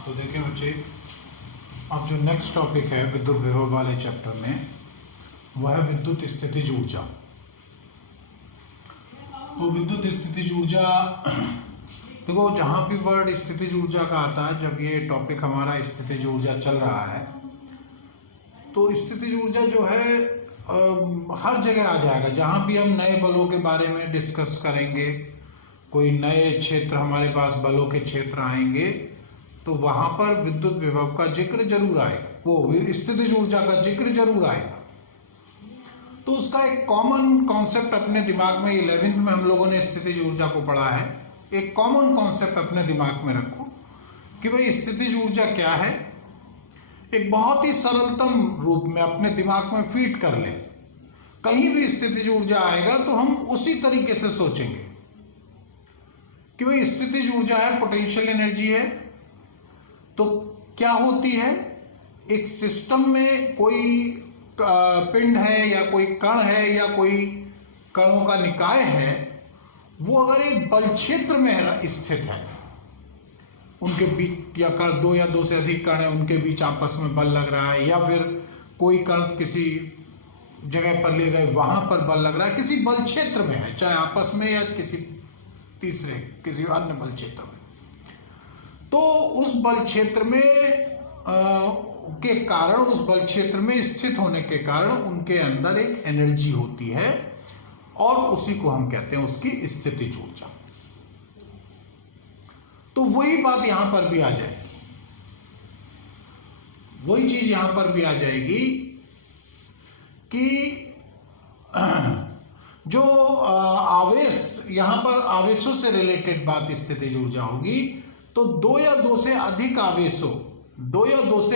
तो देखिए बच्चे, अब जो नेक्स्ट टॉपिक है विद्युत विभव वाले चैप्टर में वह है विद्युत स्थितिज ऊर्जा। तो विद्युत स्थितिज ऊर्जा, देखो जहाँ भी वर्ड स्थितिज ऊर्जा का आता है, जब ये टॉपिक हमारा स्थितिज ऊर्जा चल रहा है तो स्थितिज ऊर्जा जो है हर जगह आ जाएगा। जहाँ भी हम नए बलों के बारे में डिस्कस करेंगे, कोई नए क्षेत्र हमारे पास बलों के क्षेत्र आएंगे तो वहाँ पर विद्युत विभव का जिक्र जरूर आएगा, वो स्थितिज ऊर्जा का जिक्र जरूर आएगा। तो उसका एक कॉमन कॉन्सेप्ट अपने दिमाग में 11th में हम लोगों ने स्थितिज ऊर्जा को पढ़ा है। एक कॉमन कॉन्सेप्ट अपने दिमाग में रखो कि भाई स्थितिज ऊर्जा क्या है। एक बहुत ही सरलतम रूप में अपने दिमाग में फीड कर ले। कहीं भी स्थितिज ऊर्जा आएगा तो हम उसी तरीके से सोचेंगे कि भाई स्थितिज ऊर्जा है, पोटेंशियल एनर्जी है। तो क्या होती है, एक सिस्टम में कोई पिंड है या कोई कण है या कोई कणों का निकाय है, वो अगर एक बल क्षेत्र में स्थित है, उनके बीच या दो या दो से अधिक कण है, उनके बीच आपस में बल लग रहा है, या फिर कोई कण किसी जगह पर ले गए वहां पर बल लग रहा है, किसी बल क्षेत्र में है, चाहे आपस में या किसी तीसरे किसी अन्य बल क्षेत्र में। तो उस बल क्षेत्र में के कारण, उस बल क्षेत्र में स्थित होने के कारण उनके अंदर एक एनर्जी होती है और उसी को हम कहते हैं उसकी स्थितिज ऊर्जा। तो वही बात यहां पर भी आ जाएगी, वही चीज यहां पर भी आ जाएगी कि जो आवेश, यहां पर आवेशों से रिलेटेड बात स्थितिज ऊर्जा होगी। तो दो या दो से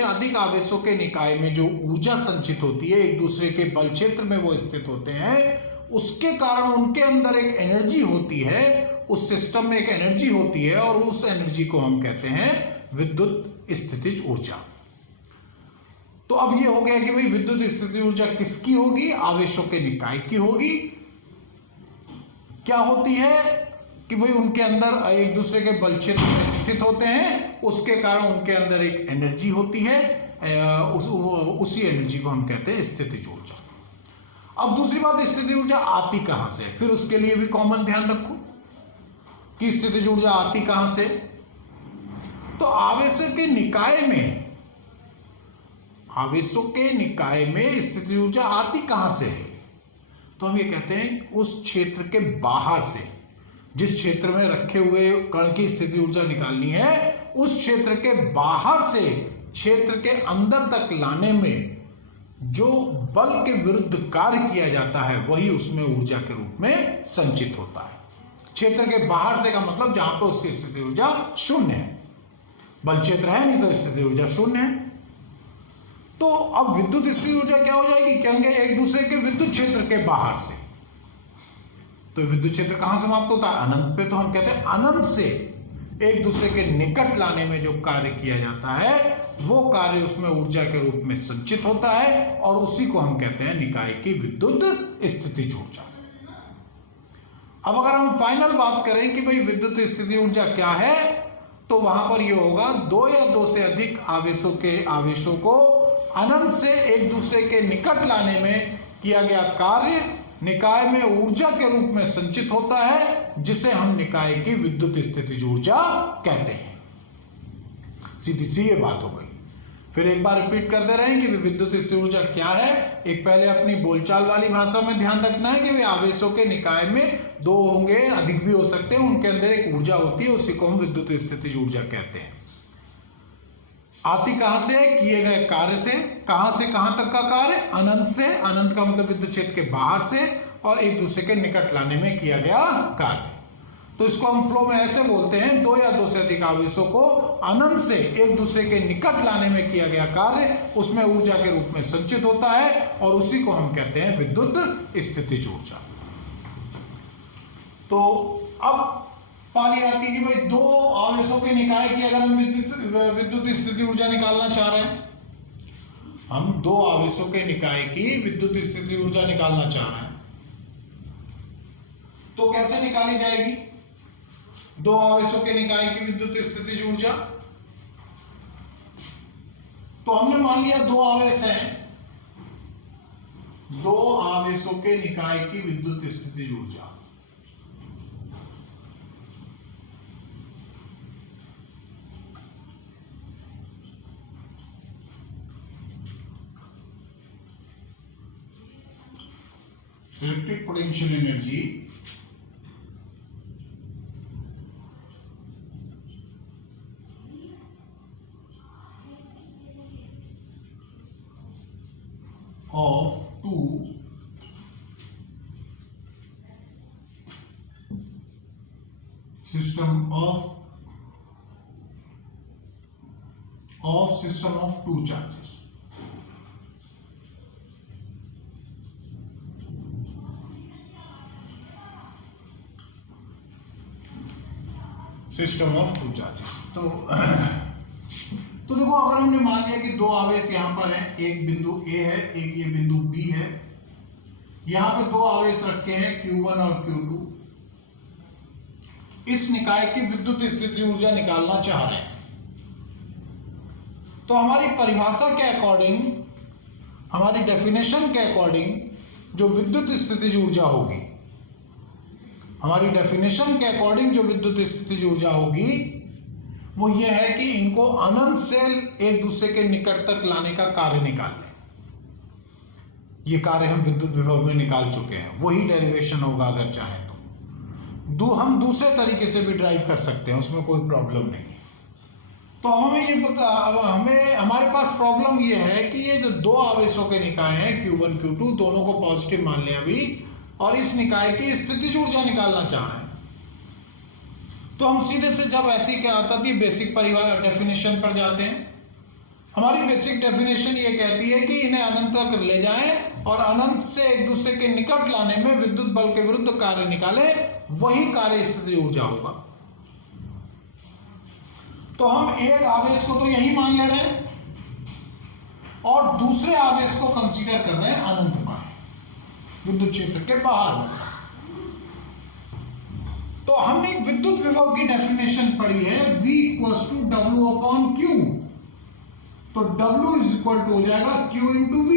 अधिक आवेशों के निकाय में जो ऊर्जा संचित होती है, एक दूसरे के बल क्षेत्र में वो स्थित होते हैं, उसके कारण उनके अंदर एक एनर्जी होती है, उस सिस्टम में एक एनर्जी होती है और उस एनर्जी को हम कहते हैं विद्युत स्थितिज ऊर्जा। तो अब ये हो गया कि भाई विद्युत स्थितिज ऊर्जा किसकी होगी, आवेशों के निकाय की होगी। क्या होती है कि भाई उनके अंदर एक दूसरे के बल क्षेत्र में स्थित होते हैं, उसके कारण उनके अंदर एक एनर्जी होती है, उसी एनर्जी को हम कहते हैं स्थितिज ऊर्जा। अब दूसरी बात, स्थितिज ऊर्जा आती कहां से, फिर उसके लिए भी कॉमन ध्यान रखो कि स्थितिज ऊर्जा आती कहां से। तो आवेशों के निकाय में स्थितिज ऊर्जा आती कहां से है, तो हम ये कहते हैं उस क्षेत्र के बाहर से। जिस क्षेत्र में रखे हुए कण की स्थितिज ऊर्जा निकालनी है, उस क्षेत्र के बाहर से क्षेत्र के अंदर तक लाने में जो बल के विरुद्ध कार्य किया जाता है, वही उसमें ऊर्जा के रूप में संचित होता है। क्षेत्र के बाहर से का मतलब जहां पर उसकी स्थितिज ऊर्जा शून्य है, बल क्षेत्र है नहीं तो स्थितिज ऊर्जा शून्य है। तो अब विद्युत स्थितिज ऊर्जा क्या हो जाएगी, कहेंगे एक दूसरे के विद्युत क्षेत्र के बाहर से। तो विद्युत क्षेत्र कहां समाप्त होता है, अनंत पे। तो हम कहते हैं अनंत से एक दूसरे के निकट लाने में जो कार्य किया जाता है, वो कार्य उसमें ऊर्जा के रूप में संचित होता है और उसी को हम कहते हैं निकाय की विद्युत स्थितिज ऊर्जा। अब अगर हम फाइनल बात करें कि भाई विद्युत स्थितिज ऊर्जा क्या है, तो वहां पर यह होगा दो या दो से अधिक आवेशों को अनंत से एक दूसरे के निकट लाने में किया गया कार्य निकाय में ऊर्जा के रूप में संचित होता है, जिसे हम निकाय की विद्युत स्थितिज ऊर्जा कहते हैं। सीधी सी ये बात हो गई। फिर एक बार रिपीट करते रहें कि विद्युत स्थितिज ऊर्जा क्या है। एक पहले अपनी बोलचाल वाली भाषा में ध्यान रखना है कि वे आवेशों के निकाय में दो होंगे, अधिक भी हो सकते हैं, उनके अंदर एक ऊर्जा होती है, उसी को हम विद्युत स्थितिज ऊर्जा कहते हैं। आती कहां से, किए गए कार्य से। कहां से कहां तक का कार्य, अनंत से, अनंत का मतलब विद्युत क्षेत्र के बाहर से, और एक दूसरे के निकट लाने में किया गया कार्य। तो इसको हम फ्लो में ऐसे बोलते हैं, दो या दो से अधिक आवेशों को अनंत से एक दूसरे के निकट लाने में किया गया कार्य उसमें ऊर्जा के रूप में संचित होता है और उसी को हम कहते हैं विद्युत स्थितिज ऊर्जा। तो अब पाली आती है कि भाई दो आवेशों के निकाय की अगर हम विद्युत स्थितिज ऊर्जा निकालना चाह रहे हैं, हम दो आवेशों के निकाय की विद्युत स्थितिज ऊर्जा निकालना चाह रहे हैं, तो कैसे निकाली जाएगी दो आवेशों के निकाय की विद्युत स्थितिज ऊर्जा। तो हमने मान लिया दो आवेश हैं, दो आवेशों के निकाय की विद्युत स्थितिज ऊर्जा। Electric potential energy of two system of two charges. System of two charges. तो देखो, अगर हमने मान लिया कि दो आवेश यहां पर हैं, एक बिंदु A है, एक ये बिंदु B है, यहां पे दो आवेश रखे हैं Q1 और Q2, इस निकाय की विद्युत स्थिति ऊर्जा निकालना चाह रहे हैं। तो हमारी परिभाषा के अकॉर्डिंग, हमारी डेफिनेशन के अकॉर्डिंग जो विद्युत स्थितिज ऊर्जा होगी, हमारी डेफिनेशन के अकॉर्डिंग जो विद्युत स्थितिज ऊर्जा होगी वो ये है कि इनको अनंत से एक दूसरे के निकट तक लाने का कार्य निकाल लें। ये कार्य हम विद्युत विभव में निकाल चुके हैं, वही डेरिवेशन होगा अगर चाहें तो। हम दूसरे तरीके से भी ड्राइव कर सकते हैं, उसमें कोई प्रॉब्लम नहीं। तो हमें ये पता, अब हमारे पास प्रॉब्लम ये है कि ये जो दो आवेशों के निकाय हैं Q1 Q2, दोनों को पॉजिटिव मान लें अभी, और इस निकाय की स्थितिज ऊर्जा निकालना चाह रहे हैं। तो हम सीधे से, जब ऐसी क्या आता थी, बेसिक परिभाषा डेफिनेशन पर जाते हैं। हमारी बेसिक डेफिनेशन ये कहती है कि इन्हें अनंत तक ले जाएं और अनंत से एक दूसरे के निकट लाने में विद्युत बल के विरुद्ध कार्य निकालें, वही कार्य स्थितिज ऊर्जा होगा। तो हम एक आवेश को तो यही मान ले रहे हैं और दूसरे आवेश को कंसीडर कर रहे हैं अनंत पर, विद्युत क्षेत्र के बाहर। तो हमने एक विद्युत विभव की डेफिनेशन पढ़ी है, V equals to W upon Q। तो W इज इक्वल टू हो जाएगा Q इंटू V।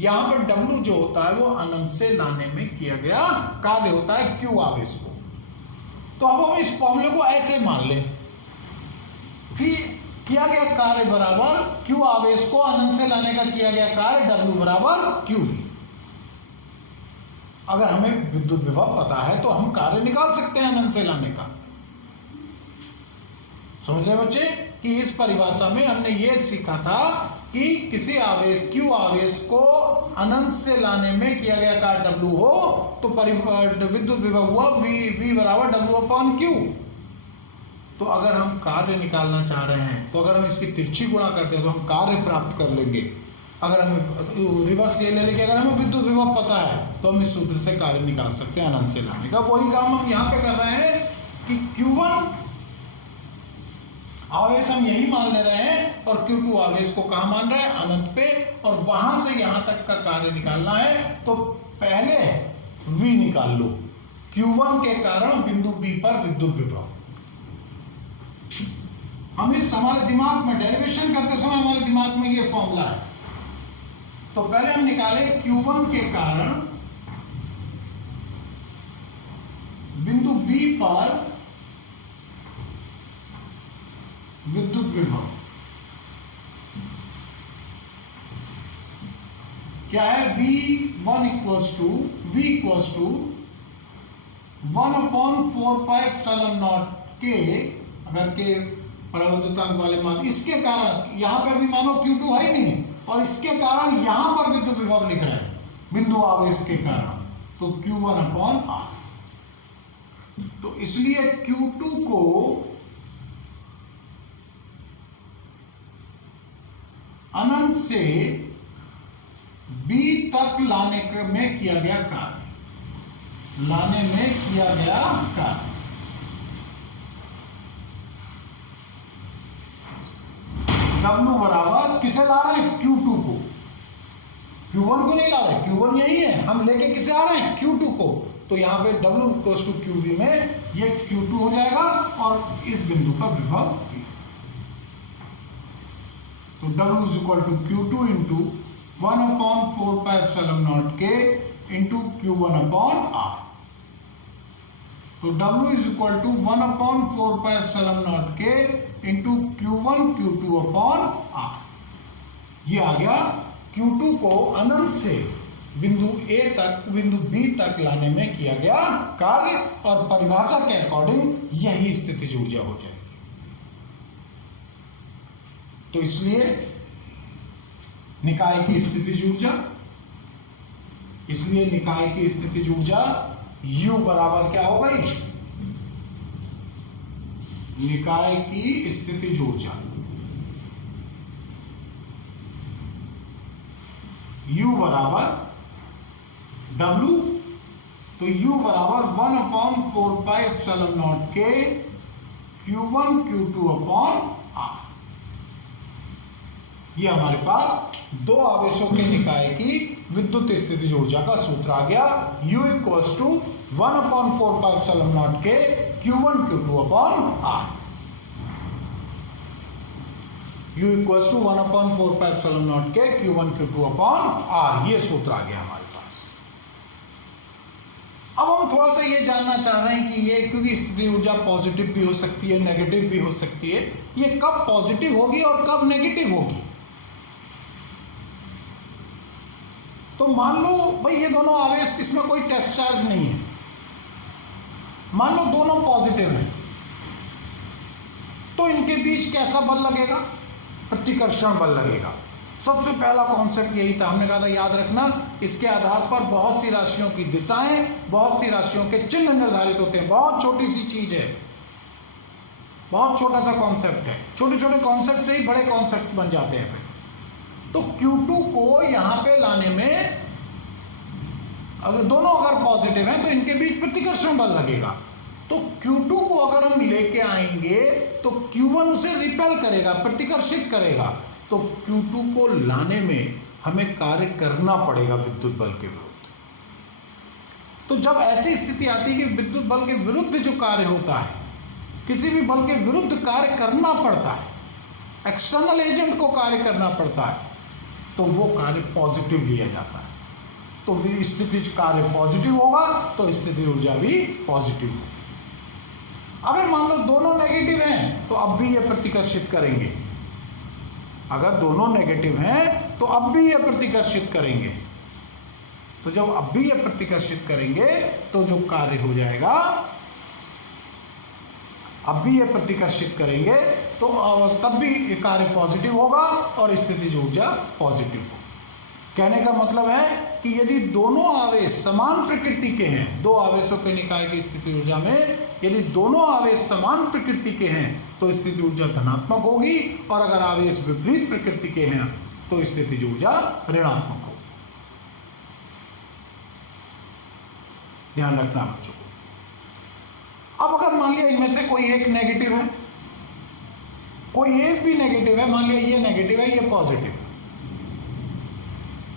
यहां पर W जो होता है वो अनंत से लाने में किया गया कार्य होता है Q आवेश को। तो अब हम इस फॉर्मूले को ऐसे मान लें कि किया गया कार्य बराबर Q आवेश को अनंत से लाने का किया गया कार्य W बराबर QV। अगर हमें विद्युत विभव पता है तो हम कार्य निकाल सकते हैं अनंत से लाने का। समझ रहे बच्चे कि इस परिभाषा में हमने यह सीखा था कि किसी आवेश Q आवेश को अनंत से लाने में किया गया कार्य W हो तो विद्युत विभव हुआ V बराबर W अपॉन Q। तो अगर हम कार्य निकालना चाह रहे हैं तो अगर हम इसकी तिरछी गुणा करते हैं तो हम कार्य प्राप्त कर लेंगे। अगर हमें रिवर्स ये ले लेंगे, अगर हमें विद्युत विभव पता है तो हम इस सूत्र से कार्य निकाल सकते हैं अनंत से लाने का। वही काम हम यहाँ पे कर रहे हैं कि Q1 आवेश हम यही मान ले रहे हैं और Q2 आवेश को कहाँ मान रहे हैं, अनंत पे, और वहां से यहां तक का कार्य निकालना है। तो पहले V निकाल लो, Q1 के कारण बिंदु B पर विद्युत विभव। हम इस हमारे दिमाग में डेरिवेशन करते समय हमारे दिमाग में ये फॉर्मूला है। तो पहले हम निकाले Q1 के कारण बिंदु B पर विद्युत विभव क्या है, V1 इक्वल्स टू 1/4πε0 के, अगर के परावर्तितांक वाले मान, इसके कारण यहां पे अभी मानो Q2 है ही नहीं और इसके कारण यहां पर विद्युत विभव लिख रहे हैं बिंदु आवेश के कारण, तो Q1/R। तो इसलिए Q2 को अनंत से B तक लाने में किया गया कार्य, W बराबर किसे ला रहे हैं, Q2 को। Q1 को नहीं ला रहे, Q1 यही है, हम लेके किसे आ रहे हैं, Q2 को। तो यहां पे W इक्वल्स टू QV में ये Q2 हो जाएगा और इस बिंदु का विभव V। तो W is equal to Q2 into 1/4πε0K into Q1 upon R। तो W is equal to 1/4πε0K into Q1 Q2 upon R। ये आ गया। Q2 को अनंत से बिंदु A तक बिंदु B तक लाने में किया गया कार्य, और परिभाषा के अकॉर्डिंग यही स्थितिज ऊर्जा हो जाएगी। तो इसलिए निकाय की स्थितिज ऊर्जा, इसलिए निकाय की स्थितिज ऊर्जा U बराबर क्या हो गई? निकाय की स्थितिज ऊर्जा U बराबर W, तो U बराबर 1/4πε0K Q1 Q2 upon R। ये हमारे पास दो आवेशों के निकाय की विद्युत स्थितिज ऊर्जा का सूत्र आ गया। U equals to 1/4πε0K Q1 Q2 upon R। U equals to 1/4πε0K Q1 Q2 upon R। ये सूत्र आ गया हमारे पास। अब हम थोड़ा सा ये जानना चाह रहे हैं कि ये, क्योंकि स्थितिज ऊर्जा पॉजिटिव भी हो सकती है, नेगेटिव भी हो सकती है, ये कब पॉजिटिव होगी और कब नेगेटिव होगी। तो मान लो भाई ये दोनों आवेश, इसमें कोई टेस्ट चार्ज नहीं है, मान लो दोनों पॉजिटिव हैं, तो इनके बीच कैसा बल लगेगा? प्रतिकर्षण बल लगेगा। सबसे पहला कॉन्सेप्ट यही था, हमने कहा था याद रखना, इसके आधार पर बहुत सी राशियों की दिशाएं, बहुत सी राशियों के चिन्ह निर्धारित होते हैं। बहुत छोटी सी चीज है, बहुत छोटा सा कॉन्सेप्ट है, छोटे छोटे कॉन्सेप्ट से ही बड़े कॉन्सेप्ट्स बन जाते हैं फिर। तो Q2 को यहां पे लाने में, अगर दोनों अगर पॉजिटिव हैं तो इनके बीच प्रतिकर्षण बल लगेगा। तो Q2 को अगर हम लेके आएंगे तो Q1 उसे रिपेल करेगा, प्रतिकर्षित करेगा। तो Q2 को लाने में हमें कार्य करना पड़ेगा विद्युत बल के विरुद्ध। तो जब ऐसी स्थिति आती है कि विद्युत बल के विरुद्ध जो कार्य होता है, किसी भी बल के विरुद्ध कार्य करना पड़ता है, एक्सटर्नल एजेंट को कार्य करना पड़ता है, तो वो कार्य पॉजिटिव लिया जाता है। तो स्थितिज कार्य पॉजिटिव होगा तो स्थितिज ऊर्जा भी पॉजिटिव होगी। अगर मान लो दोनों नेगेटिव हैं तो अब भी ये प्रतिकर्षित करेंगे। अगर दोनों नेगेटिव हैं तो अब भी ये प्रतिकर्षित करेंगे। तो जब अब भी ये प्रतिकर्षित करेंगे तो जो कार्य हो जाएगा, अब भी ये प्रतिकर्षित करेंगे तो तब भी कार्य पॉजिटिव होगा और स्थितिज ऊर्जा पॉजिटिव होगी। कहने का मतलब है कि यदि दोनों आवेश समान प्रकृति के हैं, दो आवेशों के निकाय की स्थितिज ऊर्जा में यदि दोनों आवेश समान प्रकृति के हैं तो स्थितिज ऊर्जा धनात्मक होगी, और अगर आवेश विपरीत प्रकृति के हैं तो स्थितिज ऊर्जा ऋणात्मक होगी। ध्यान रखना बच्चों को। अब अगर मान लिया इनमें से कोई एक नेगेटिव है, कोई एक भी नेगेटिव है, मान लिया ये नेगेटिव है, ये पॉजिटिव है,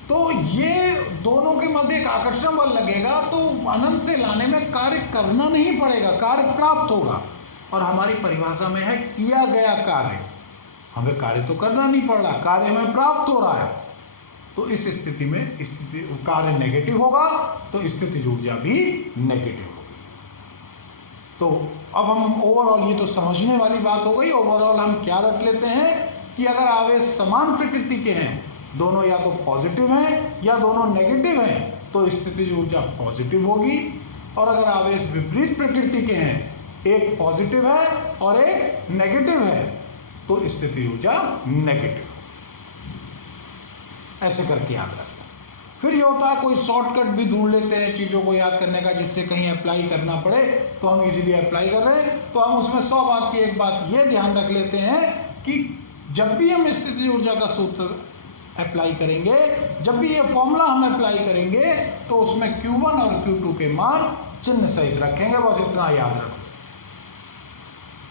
तो ये दोनों के मध्य एक आकर्षण बल लगेगा, तो अनंत से लाने में कार्य करना नहीं पड़ेगा, कार्य प्राप्त होगा। और हमारी परिभाषा में है किया गया कार्य, हमें कार्य तो करना नहीं पड़ रहा, कार्य हमें प्राप्त हो रहा है। तो इस स्थिति में कार्य नेगेटिव होगा तो स्थितिज ऊर्जा भी नेगेटिव होगी। तो अब हम ओवरऑल, ये तो समझने वाली बात हो गई, ओवरऑल हम क्या रख लेते हैं कि अगर आवेश समान प्रकृति के हैं, दोनों या तो पॉजिटिव हैं या दोनों नेगेटिव हैं, तो स्थितिज ऊर्जा पॉजिटिव होगी। और अगर आवेश विपरीत प्रकृति के हैं, एक पॉजिटिव है और एक नेगेटिव है, तो स्थितिज ऊर्जा नेगेटिव। ऐसे करके याद रखना। फिर ये होता है कोई शॉर्टकट भी ढूंढ लेते हैं चीज़ों को याद करने का, जिससे कहीं अप्लाई करना पड़े तो हम इजीली अप्लाई कर रहे हैं। तो हम उसमें 100 बात की एक बात ये ध्यान रख लेते हैं कि जब भी हम स्थितिज ऊर्जा का सूत्र अप्लाई करेंगे, जब भी ये फॉर्मूला हम अप्लाई करेंगे, तो उसमें Q1 और Q2 के मान चिन्ह सहित रखेंगे। बस इतना याद रखो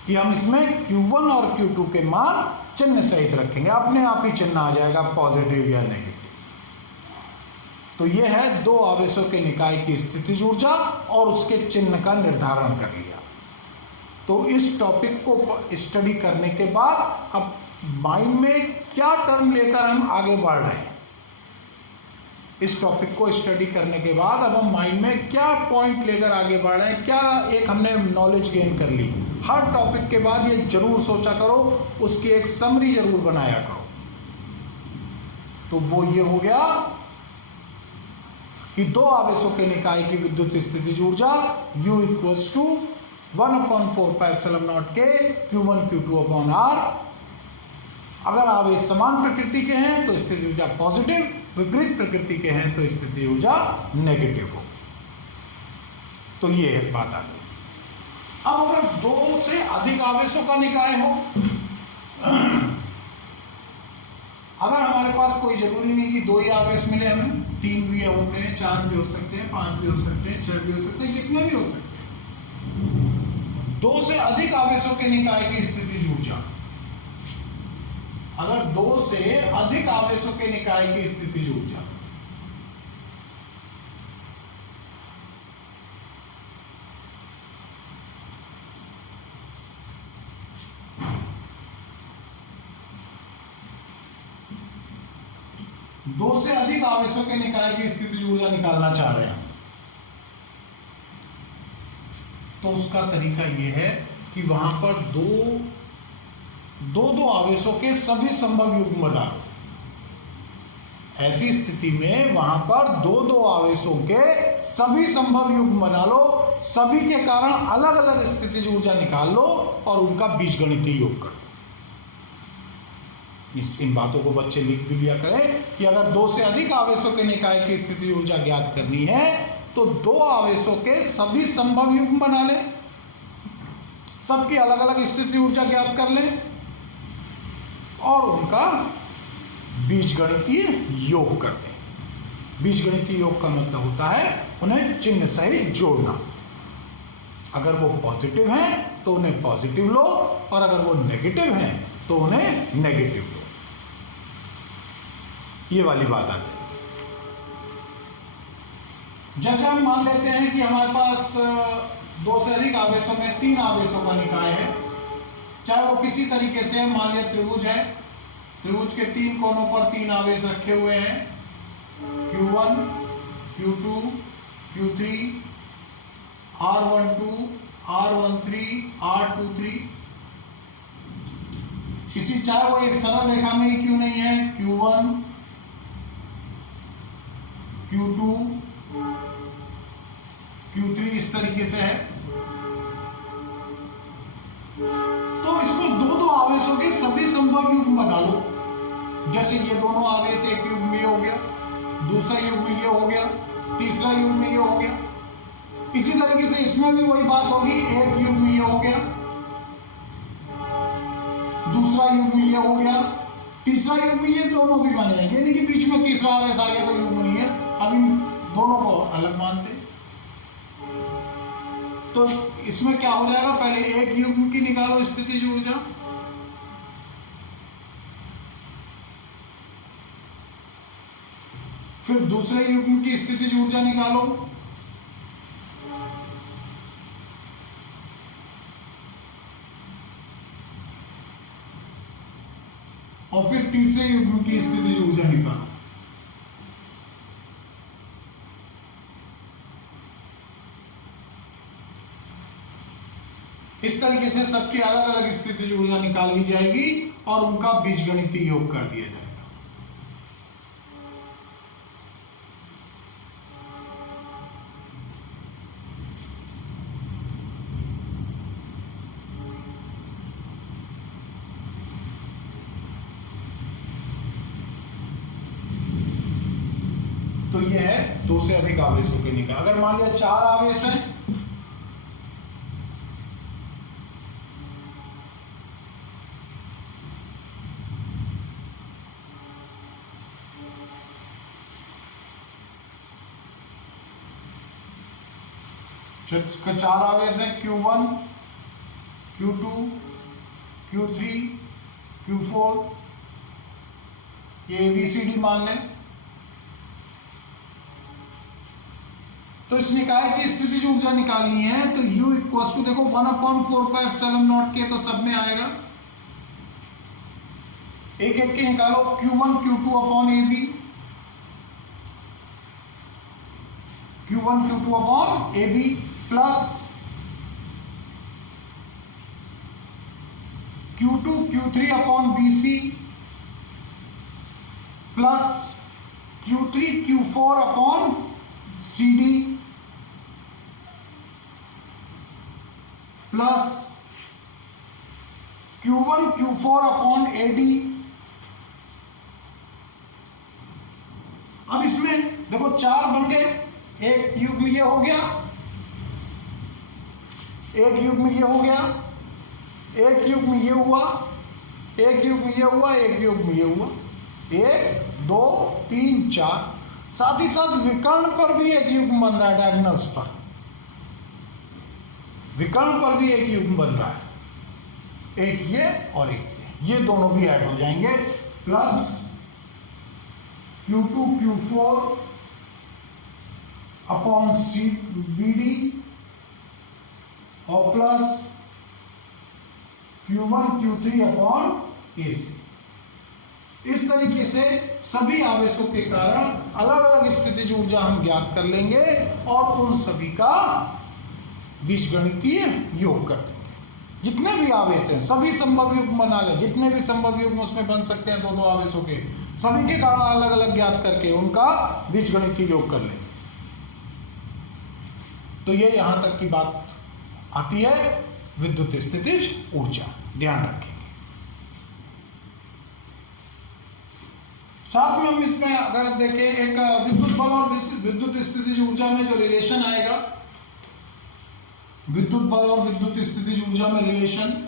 कि हम इसमें Q1 और Q2 के मान चिन्ह सहित रखेंगे, अपने आप ही चिन्ह आ जाएगा पॉजिटिव या नेगेटिव। तो ये है दो आवेशों के निकाय की स्थितिज ऊर्जा और उसके चिन्ह का निर्धारण कर लिया। तो इस टॉपिक को स्टडी करने के बाद अब माइंड में क्या टर्म लेकर हम आगे बढ़ रहे हैं। इस टॉपिक को स्टडी करने के बाद अब हम माइंड में क्या पॉइंट लेकर आगे बढ़ रहे हैं, क्या एक हमने नॉलेज गेन कर ली। हर टॉपिक के बाद ये जरूर सोचा करो, उसकी एक समरी जरूर बनाया करो। तो वो ये हो गया कि दो आवेशों के निकाय की विद्युत स्थितिज ऊर्जा U इक्वल्स टू 1/4πε0 के Q1 Q2/R। अगर आवेश समान प्रकृति के हैं तो स्थितिज ऊर्जा पॉजिटिव, विपरीत प्रकृति के हैं तो स्थितिज ऊर्जा नेगेटिव हो। तो ये बात आ गई। अब अगर दो से अधिक आवेशों का निकाय हो, अगर हमारे पास कोई जरूरी नहीं कि दो ही आवेश मिले हमें, 3 भी होते हैं, 4 भी हो सकते हैं, 5 भी हो सकते हैं, 6 भी हो सकते हैं, कितने भी हो सकते हैं। दो से अधिक आवेशों के निकाय की स्थितिज ऊर्जा, अगर दो से अधिक आवेशों के निकाय की स्थितिज ऊर्जा दो से अधिक आवेशों के निकाय की स्थितिज ऊर्जा निकालना चाह रहे हैं, तो उसका तरीका यह है कि वहां पर दो आवेशों के सभी संभव युग्म डालो। ऐसी स्थिति में वहां पर दो आवेशों के सभी संभव युग्म बना लो, सभी के कारण अलग अलग स्थितिज ऊर्जा निकाल लो और उनका बीजगणितीय योग कर लो। इन बातों को बच्चे लिख भी लिया करें कि अगर दो से अधिक आवेशों के निकाय की स्थितिज ऊर्जा ज्ञात करनी है तो दो आवेशों के सभी संभव युग्म बना लें, सबकी अलग अलग स्थिति ऊर्जा ज्ञात कर लें और उनका बीजगणितीय योग कर दें। बीजगणितीय योग का मतलब होता है उन्हें चिन्ह सहित जोड़ना। अगर वो पॉजिटिव हैं तो उन्हें पॉजिटिव लो और अगर वो नेगेटिव हैं तो उन्हें नेगेटिव लो। ये वाली बात आ गई। जैसे हम मान लेते हैं कि हमारे पास दो से अधिक आवेशों में 3 आवेशों का निकाय है, चाहे वो किसी तरीके से, मान लिया त्रिभुज है, त्रिभुज के 3 कोनों पर 3 आवेश रखे हुए हैं, Q1 Q2 Q3 R12 R13 R23। किसी, चाहे वो एक सरल रेखा में ही क्यों नहीं है, Q1 Q2 Q3 इस तरीके से है, तो इसमें दो आवेशों के सभी संभव युग्म बना लो। जैसे ये दोनों आवेश एक युग्म में हो गया, दूसरा युग्म ये हो गया, तीसरा युग्म ये हो गया। इसी तरीके से इसमें भी वही बात होगी, एक युग्म ये हो गया, दूसरा युग्म ये हो गया, तीसरा युग्म ये, दोनों भी बने जाएंगे। यानी कि बीच में तीसरा आवेश आ गया तो युग्म नहीं है, अब इन दोनों को अलग मानते। तो इसमें क्या हो जाएगा, पहले एक युग्म की निकालो स्थितिज ऊर्जा, फिर दूसरे युग्म की स्थितिज ऊर्जा निकालो, और फिर तीसरे युग्म की स्थितिज ऊर्जा निकालो। इस तरीके से सबकी अलग अलग स्थितिज ऊर्जा निकाल ली जाएगी और उनका बीजगणितीय योग कर दिया जाएगा। तो यह है दो से अधिक आवेशों के निकाय। अगर मान लिया 4 आवेश हैं, का 4 आवेश है, Q1 Q2 Q3 Q4, ये ABCD मान लें। तो इस निकाय की स्थितिज ऊर्जा निकालनी है तो U इक्वल्स टू, देखो 1/4πε0 के तो सब में आएगा, एक एक के निकालो, Q1 Q2 upon AB, Q1 Q2 upon AB plus Q2 Q3 upon BC plus Q3 Q4 upon CD plus Q1 Q4 upon AD। अब इसमें देखो 4 बन गए, एक युग्म ये हो गया, एक युग्म ये हो गया, एक युग्म ये हुआ, एक युग्म ये हुआ, एक युग्म ये हुआ, 1 2 3 4। साथ ही साथ विकर्ण पर भी एक युग्म बन रहा है, डायगोनल्स पर विकर्ण पर भी एक युग्म बन रहा है, एक ये और एक ये दोनों भी ऐड हो जाएंगे, plus Q2 Q4 upon BD और plus Q1 Q3 upon AC। इस तरीके से सभी आवेशों के कारण अलग अलग स्थितिज ऊर्जा हम ज्ञात कर लेंगे और उन सभी का बीजगणितीय योग कर देंगे। जितने भी आवेश हैं सभी संभव युग्म बना लें, जितने भी संभव युग्म उसमें बन सकते हैं दो दो आवेशों के, सभी के कारण अलग अलग ज्ञात करके उनका बीजगणितीय योग कर लें। तो ये यहां तक की बात आती है विद्युत स्थितिज ऊर्जा, ध्यान रखेंगे। साथ में हम इसमें अगर देखें एक विद्युत बल और विद्युत स्थितिज ऊर्जा में जो रिलेशन आएगा, विद्युत बल और विद्युत स्थितिज ऊर्जा में रिलेशन,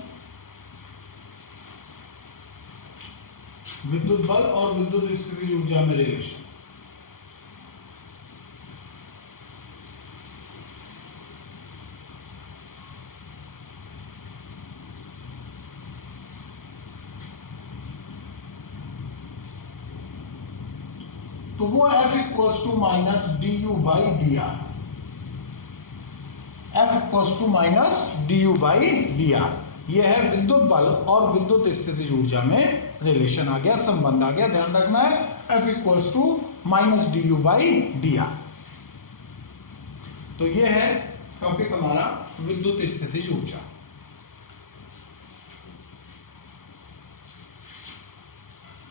विद्युत बल और विद्युत स्थितिज ऊर्जा में रिलेशन। तो वो F equals to minus du by D R, F equals to minus du by D R. यह है विद्युत बल और विद्युत स्थितिज ऊर्जा में रिलेशन आ गया, संबंध आ गया, ध्यान रखना है F equals to minus du by D R. तो यह है टॉपिक हमारा विद्युत स्थितिज ऊर्जा।